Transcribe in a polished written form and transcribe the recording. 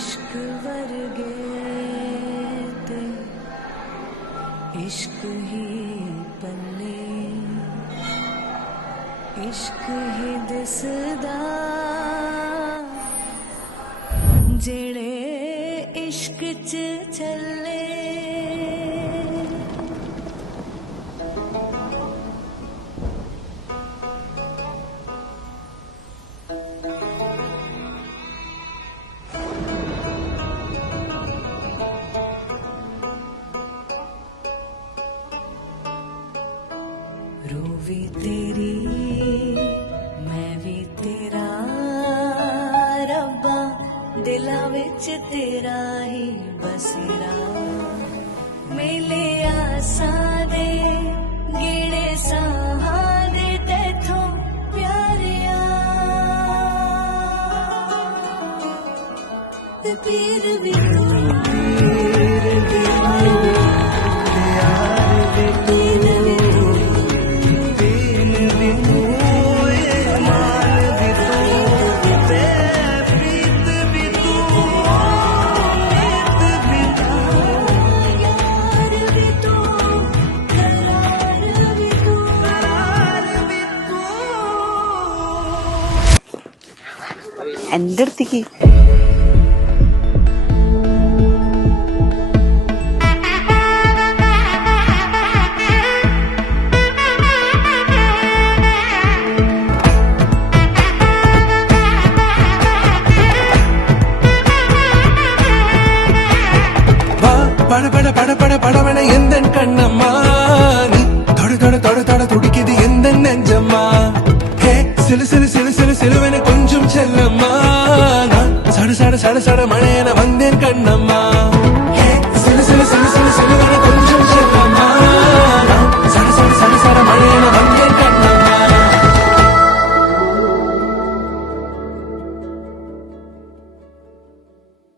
इश्क वर्गे ते इश्क ही पल्ले इश्क ही दिसदा जेड़े इश्क च चले रू भी तेरी मैं भी तेरा रब्बा दिला विच तेरा ही बसेरा मेले आसा दे गेड़े साहा दे तेथों प्यारिया ते पीर भी എൻ്റെ അടുത്തേക്ക് பட பட பட பட படவன எந்த கண்ணம்மா நீ தொட தொட தொட தொட துடிக்குது எந்த நெஞ்சம்மா ஹே சிலு சிலு சிலு சிலு சிலுவன கொஞ்சம் செல்லம்மா நான் சட சட சட சட மழையன வந்தேன் கண்ணம்மா